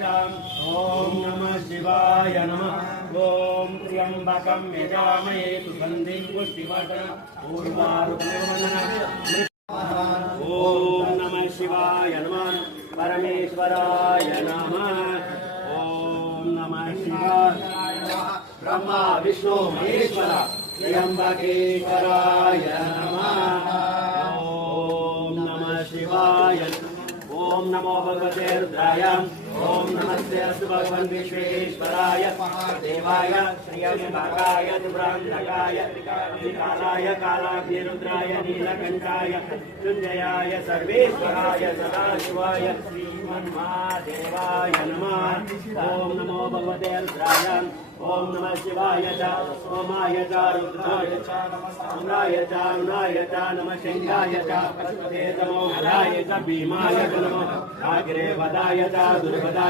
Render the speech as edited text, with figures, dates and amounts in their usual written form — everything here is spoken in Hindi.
ओम नमः शिवाय नमः। ओम त्र्यंबकं यजामहे सुगंधिं पुष्टिवर्धनम् उर्वारुकमिव ओम नमः शिवाय नमः। परमेश्वराय नमः। ओम नमः शिवाय ब्रह्मा विष्णु महेश्वर त्र्यंबकेश्वराय नमः। ओम नमः शिवाय। ओम नमो भगवते रुद्राय। ओम नमस्ते अस्तु भगवन् विश्वेश्वराय देवाय श्रियविभागाय त्रिपुरान्तकाय त्रिकालाय कालाग्निरुद्राय नीलकण्ठाय मृत्युञ्जयाय सर्वेश्वराय सदाशिवाय श्रीमन्महादेवाय नमः। ओम नमो भगवते रुद्राय। ओम नमः शिवाय च सोमाय च रुद्राय च नमस्ताय च अरुणाय च नमः शङ्खाय च पशुपते तमोहराय च भीमाय च नमः अग्रे वदाय च दुर्वदाय